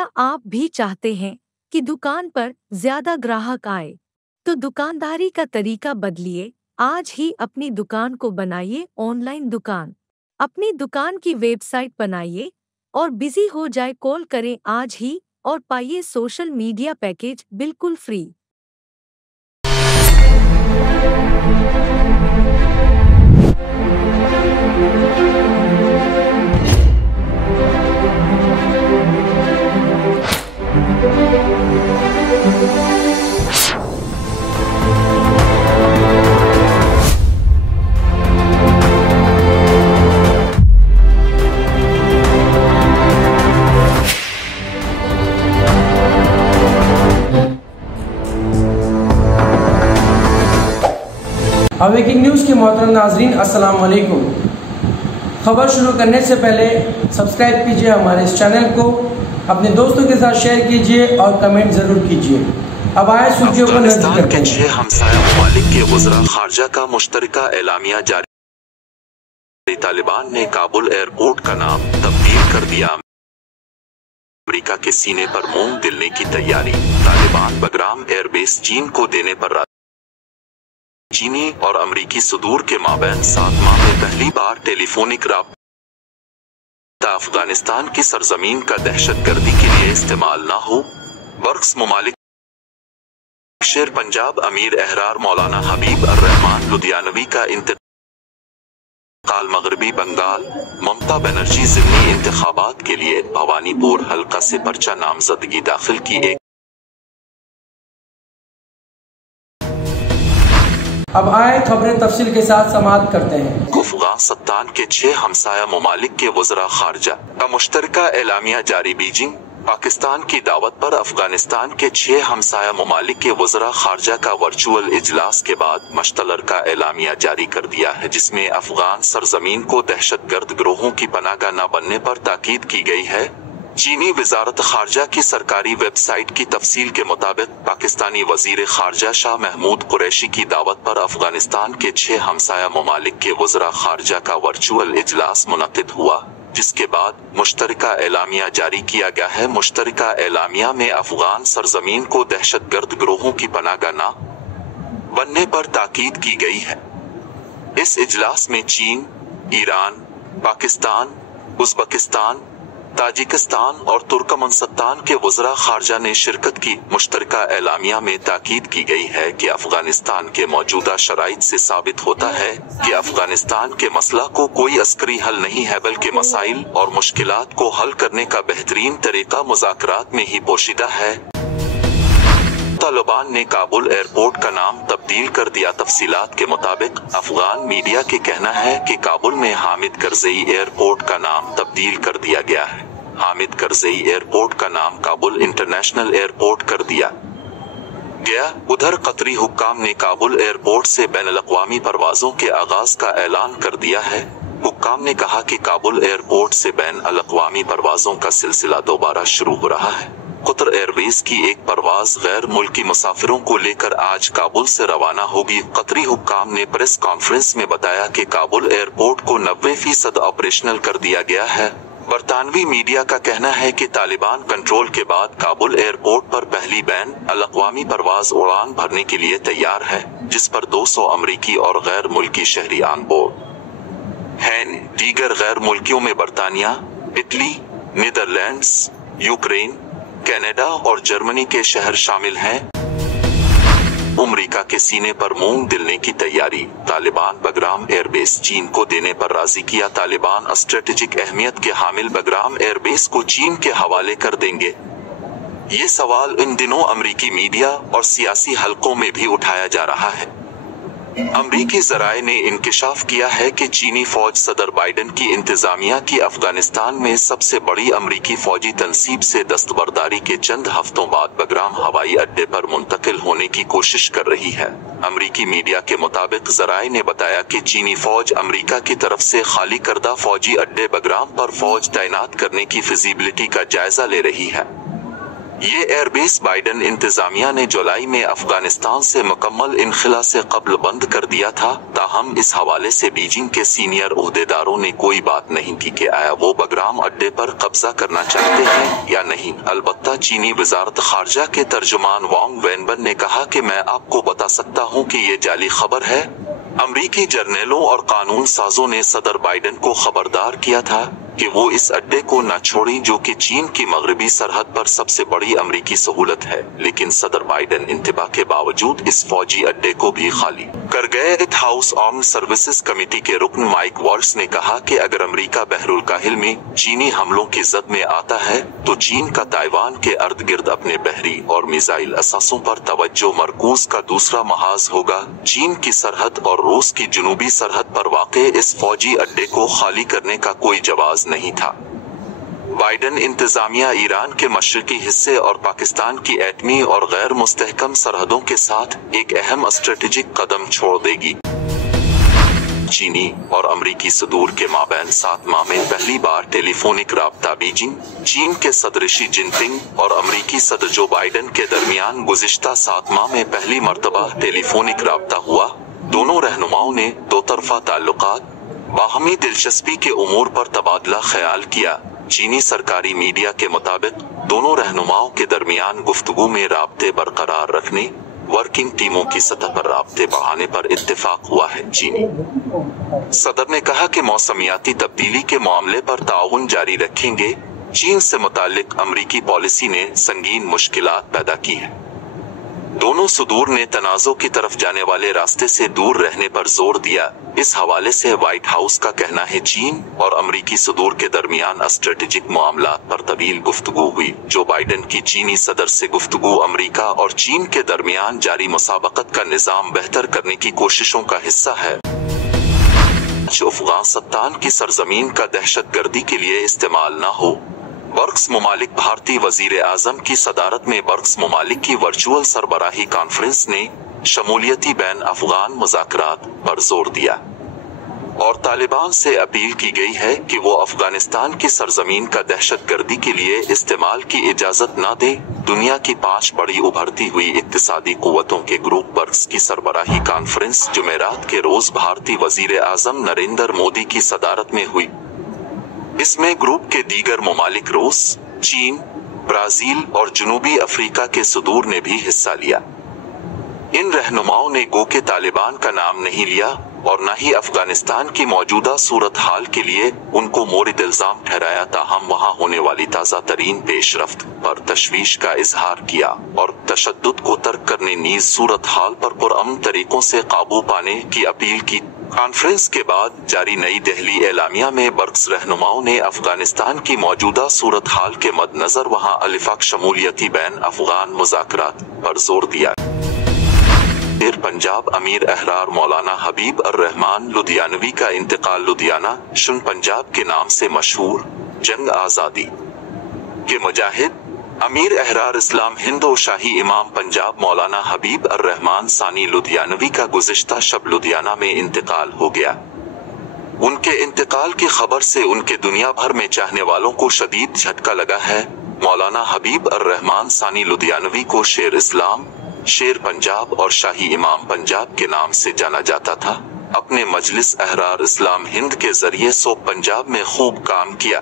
کیا آپ بھی چاہتے ہیں کہ دکان پر زیادہ گراہک آئے؟ تو دکانداری کا طریقہ بدلیے، آج ہی اپنی دکان کو بنائیے آن لائن دکان۔ اپنی دکان کی ویب سائٹ بنائیے اور بزی ہو جائے، کال کریں آج ہی اور پائیے سوشل میڈیا پیکیج بالکل فری۔ اویکنگ نیوز کے محترم ناظرین، السلام علیکم۔ خبر شروع کرنے سے پہلے سبسکرائب کیجئے ہمارے اس چینل کو، اپنے دوستوں کے ساتھ شیئر کیجئے اور کمنٹ ضرور کیجئے۔ اب آئے سرخیوں پر نظر کرتے ہیں۔ افغانستان کے 6 ہمسایہ ممالک کے وزراء خارجہ کا مشترکہ اعلامیہ جاری۔ طالبان نے کابل ایئرپورٹ کا نام تبدیل کر دیا۔ امریکہ کے سینے پر مونگ دلنے کی تیاری۔ طالبان بگرام ایئر بیس چین کو دینے پر راضی۔ چینی اور امریکی صدور کے مابین 7 ماہ میں پہلی بار ٹیلی فونک رابطہ۔ افغانستان کی سرزمین کا دہشت گردی کے لیے استعمال نہ ہو۔ برکس ممالک شیر پنجاب امیر احرار مولانا حبیب الرحمان لدھیانوی کا انتقال۔ مغربی بنگال ممتا بنرجی ضمنی انتخابات کے لیے بھوانی پور حلقہ سے پرچہ نامزدگی داخل کی۔ اب آئے خبریں تفصیل کے ساتھ سماعت کرتے ہیں۔ افغانستان کے 6 ہمسایہ ممالک کے وزراء خارجہ کا مشترکہ اعلامیہ جاری۔ بیجنگ پاکستان کی دعوت پر افغانستان کے 6 ہمسایہ ممالک کے وزراء خارجہ کا ورچوئل اجلاس کے بعد مشترکہ اعلامیہ جاری کر دیا ہے، جس میں افغان سرزمین کو دہشت گرد گروہوں کی پناہ گاہ نہ بننے پر تاکید کی گئی ہے۔ چینی وزارت خارجہ کی سرکاری ویب سائٹ کی تفصیل کے مطابق پاکستانی وزیر خارجہ شاہ محمود قریشی کی دعوت پر افغانستان کے 6 ہمسایہ ممالک کے وزراء خارجہ کا ورچوئل اجلاس منعقد ہوا، جس کے بعد مشترکہ اعلامیہ جاری کیا گیا ہے۔ مشترکہ اعلامیہ میں افغان سرزمین کو دہشت گرد گروہوں کی پناہ گاہ نہ بننے پر تاکید کی گئی ہے۔ اس اجلاس میں چین، ایران، پاکستان، ازبکستان، تاجکستان اور ترکمنستان کے وزراء خارجہ نے شرکت کی۔ مشترکہ اعلامیہ میں تاکید کی گئی ہے کہ افغانستان کے موجودہ شرائط سے ثابت ہوتا ہے کہ افغانستان کے مسئلہ کو کوئی عسکری حل نہیں ہے، بلکہ مسائل اور مشکلات کو حل کرنے کا بہترین طریقہ مذاکرات میں ہی پوشیدہ ہے۔ طالبان نے کابل ایئرپورٹ کا نام تبدیل کر دیا۔ تفصیلات کے مطابق افغان میڈیا کے کہنا ہے کہ کابل میں حامد کرزئی ایئرپورٹ کا نام تبدیل کر دیا گیا ہے۔ حامد کرزئی ایئرپورٹ کا نام کابل انٹرنیشنل ایئرپورٹ کر دیا گیا۔ ادھر قطری حکام نے کابل ایئرپورٹ سے بین الاقوامی پروازوں کے آغاز کا اعلان کر دیا ہے۔ حکام نے کہا کہ کابل ایئرپورٹ سے بین الاقوامی پروازوں کا سلسلہ دوبارہ شروع ہو رہا ہے۔ قطر ایئر ویز کی ایک پرواز غیر ملکی مسافروں کو لے کر آج کابل سے روانہ ہوگی۔ قطری حکام نے پریس کانفرنس میں بتایا کہ کابل ایئرپورٹ کو 90% آپریشنل کر دیا گیا ہے۔ برطانوی میڈیا کا کہنا ہے کہ طالبان کنٹرول کے بعد کابل ایئرپورٹ پر پہلی بین الاقوامی پرواز اڑان بھرنے کے لیے تیار ہے، جس پر 200 امریکی اور غیر ملکی شہری آن بورڈ ہیں۔ دیگر غیر ملکیوں میں برطانیہ، اٹلی، نیدرلینڈز، یوکرین، کینیڈا اور جرمنی کے شہر شامل ہیں۔ امریکہ کے سینے پر مونگ دلنے کی تیاری۔ طالبان بگرام ایئر بیس چین کو دینے پر راضی کیا۔ طالبان اسٹریٹجک اہمیت کے حامل بگرام ایئر بیس کو چین کے حوالے کر دیں گے۔ یہ سوال ان دنوں امریکی میڈیا اور سیاسی حلقوں میں بھی اٹھایا جا رہا ہے۔ امریکی ذرائع نے انکشاف کیا ہے کہ چینی فوج صدر بائیڈن کی انتظامیہ کی افغانستان میں سب سے بڑی امریکی فوجی تنصیب سے دستبرداری کے چند ہفتوں بعد بگرام ہوائی اڈے پر منتقل ہونے کی کوشش کر رہی ہے۔ امریکی میڈیا کے مطابق ذرائع نے بتایا کہ چینی فوج امریکہ کی طرف سے خالی کردہ فوجی اڈے بگرام پر فوج تعینات کرنے کی فیزیبلٹی کا جائزہ لے رہی ہے۔ ये एयरबेस बाइडन इंतजामिया ने जुलाई में अफगानिस्तान से मुकम्मल इनखला से कबल बंद कर दिया था। ताहम इस हवाले से बीजिंग के सीनियर ओहदेदारों ने कोई बात नहीं की कि आया वो बगराम अड्डे पर कब्जा करना चाहते हैं या नहीं। अलबत्ता चीनी वजारत खारजा के तर्जुमान वांग वेनबन ने कहा कि मैं आपको बता सकता हूँ कि ये जाली खबर है। अमरीकी जर्नलों और कानून साजों ने सदर बाइडन को खबरदार किया था कि वो इस अड्डे को न छोड़ें जो कि चीन की मगरबी सरहद पर सबसे बड़ी अमरीकी सहूलत है, लेकिन सदर बाइडन इंतबा के बावजूद इस फौजी अड्डे को भी खाली कर गए। White house armed services committee के रुकन माइक वॉल्ट्ज ने कहा कि अगर अमरीका बहरुल काहिल में चीनी हमलों की जद में आता है तो चीन का ताइवान के अर्द गिर्द अपने बहरी और मिसाइल असासों पर तवज्जो मरकूज का दूसरा महाज होगा। चीन की सरहद और रूस की जुनूबी सरहद पर वाक़े इस फौजी अड्डे को खाली करने का कोई जवाब नहीं था। बाइडन इंतजामिया ईरान के मशरकी हिस्से और पाकिस्तान की एटमी और गैर मुस्तहकम सरहदों के साथ एक अहम स्ट्रेटेजिक कदम छोड़ देगी। चीनी और अमरीकी सदूर के माबैन 7 माह में पहली बार टेलीफोनिक राब्ता बीजिंग, चीन के सदर शी जिनपिंग और अमरीकी सदर जो बाइडन के दरमियान गुज़िश्ता 7 माह में पहली मर्तबा टेलीफोनिक राब्ता हुआ। दोनों रहनुमाओं ने दो तरफा ताल्लुकात, बाहमी दिलचस्पी के उमूर पर तबादला ख्याल किया। चीनी सरकारी मीडिया के मुताबिक दोनों रहनुमाओं के दरमियान गुफ्तगू में राब्ते बरकरार रखने, वर्किंग टीमों की सतह पर राब्ते बढ़ाने पर इत्तेफाक हुआ है। चीनी सदर ने कहा कि मौसमियाती तब्दीली के मामले पर ताउन जारी रखेंगे। चीन से मुतालिक अमरीकी पॉलिसी ने संगीन मुश्किलात पैदा की है। दोनों सदूर ने तनाज़ो की तरफ जाने वाले रास्ते से दूर रहने पर जोर दिया। इस हवाले से व्हाइट हाउस का कहना है चीन और अमरीकी सदूर के दरमियान स्ट्रेटेजिक मामलात पर तवील गुफ्तगू हुई। जो बाइडन की चीनी सदर से गुफ्तगू अमरीका और चीन के दरमियान जारी मुसाबकत का निज़ाम बेहतर करने की कोशिशों का हिस्सा है। अफगानिस्तान की सरजमीन का दहशतगर्दी के लिए इस्तेमाल न हो। बर्क्स मुमालिक भारतीय वजीर आजम की सदारत में बर्क्स मुमालिक की वर्चुअल सरबराही कॉन्फ्रेंस ने शमूलियती बैन अफगान मुज़ाकरात पर जोर दिया और तालिबान से अपील की गई है कि वो अफगानिस्तान की सरजमीन का दहशतगर्दी के लिए इस्तेमाल की इजाजत न दे। दुनिया की 5 बड़ी उभरती हुई इक्तिसादी कुव्वतों के ग्रुप बर्क्स की सरबराही कॉन्फ्रेंस जुमेरात के रोज भारतीय वजीर आजम नरेंद्र मोदी की सदारत में हुई। इसमें ग्रुप के दीगर मुमालिक रूस, चीन, ब्राजील और जनूबी अफ्रीका के सदूर ने भी हिस्सा लिया। इन रहनुमाओं ने गो के तालिबान का नाम नहीं लिया और न ही अफगानिस्तान की मौजूदा सूरत हाल के लिए उनको मोरिद इल्जाम ठहराया, ताहम वहां होने वाली ताज़ा तरीन पेशरफ्त पर तशवीश का इजहार किया और तशद्दुद को तर्क करने नीज सूरत हाल पर पुरअमन तरीकों से काबू पाने की अपील की। कॉन्फ्रेंस के बाद जारी नई दिल्ली एलामिया में बर्क्स रहनुमाओं ने अफगानिस्तान की मौजूदा सूरत हाल के मद्देनजर वहां अलिफाक शमूलियती बैन अफगान मुज़ाकरात पर जोर दिया। पंजाब अमीर अहरार मौलाना हबीब अर रहमान लुधियानवी का इंतकाल। लुधियाना शुन पंजाब के नाम से मशहूर जंग आज़ादी के मुजाहिद अमीर अहरार इस्लाम हिंद और शाही इमाम पंजाब मौलाना हबीब अर रहमान सानी लुधियानवी का गुज़िश्ता शब लुधियाना में इंतकाल हो गया। उनके इंतकाल की खबर से उनके दुनिया भर में चाहने वालों को शदीद झटका लगा है। मौलाना हबीब अर रहमान सानी लुधियानवी को शेर इस्लाम, शेर पंजाब और शाही इमाम पंजाब के नाम से जाना जाता था। अपने मजलिस अहरार इस्लाम हिंद के जरिए सोप पंजाब में खूब काम किया।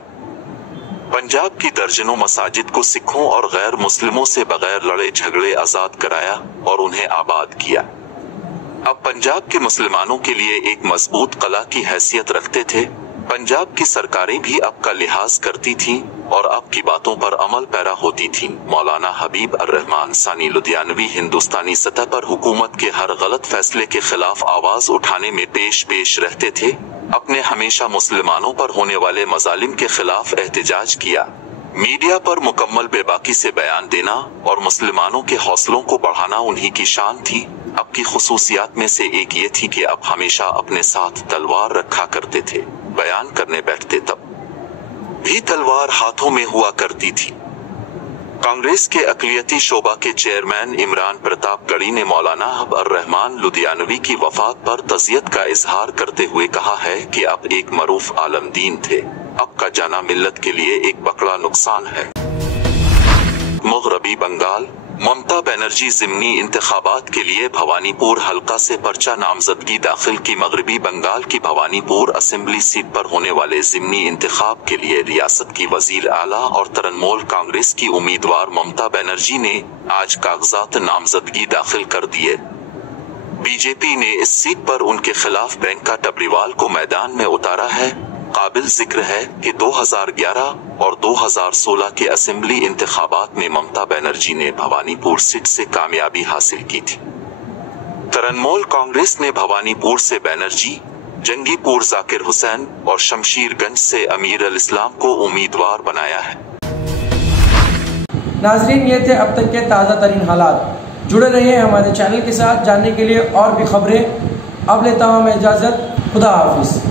पंजाब की दर्जनों मसाजिद को सिखों और गैर मुस्लिमों से बगैर लड़े झगड़े आजाद कराया और उन्हें आबाद किया। अब पंजाब के मुसलमानों के लिए एक मजबूत कला की हैसियत रखते थे। पंजाब की सरकारें भी अब का लिहाज करती थीं और अब की बातों पर अमल पैरा होती थीं। मौलाना हबीब अर रहमान सानी लुधियानवी हिंदुस्तानी सतह पर हुकूमत के हर गलत फैसले के खिलाफ आवाज उठाने में पेश रहते थे। अपने हमेशा मुसलमानों पर होने वाले मजालिम के खिलाफ एहतजाज किया। मीडिया पर मुकम्मल बेबाकी से बयान देना और मुसलमानों के हौसलों को बढ़ाना उन्हीं की शान थी। अब की खुसूसियात में से एक ये थी कि अब हमेशा अपने साथ तलवार रखा करते थे। बयान करने बैठते तब भी तलवार हाथों में हुआ करती थी। कांग्रेस के अक़लियती शोबा के चेयरमैन इमरान प्रतापगढ़ी ने मौलाना हब अर रहमान लुधियानवी की वफात पर तज़ियत का इजहार करते हुए कहा है कि अब एक मरूफ आलम दीन थे, अब का जाना मिल्लत के लिए एक बकड़ा नुकसान है। मग़रबी मगरबी बंगाल, ममता बनर्जी ज़िमनी इंतखाबात के लिए भवानीपुर हलका से पर्चा नामजदगी दाखिल की। मगरबी बंगाल की भवानीपुर असेंबली सीट पर होने वाले ज़िमनी इंतखाब के लिए रियासत की वजीर आला और तृणमूल कांग्रेस की उम्मीदवार ममता बनर्जी ने आज कागजात नामजदगी दाखिल कर दिए। बीजेपी ने इस सीट पर उनके खिलाफ प्रियंका टब्रीवाल को मैदान में उतारा है। काबिल जिक्र है कि 2011 और 2016 के असेंबली इंतखाबात में ममता बनर्जी ने भवानीपुर सीट से कामयाबी हासिल की थी। तृणमूल कांग्रेस ने भवानीपुर से बनर्जी, जंगीपुर जाकिर हुसैन और शमशीरगंज से अमीर अल इस्लाम को उम्मीदवार बनाया है। नाजरीन, ये थे अब तक के ताज़ा तरीन हालात। जुड़े रहिए हमारे चैनल के साथ जानने के लिए और भी खबरें। अब लेता हूँ मैं इजाज़त। खुदा हाफिज़।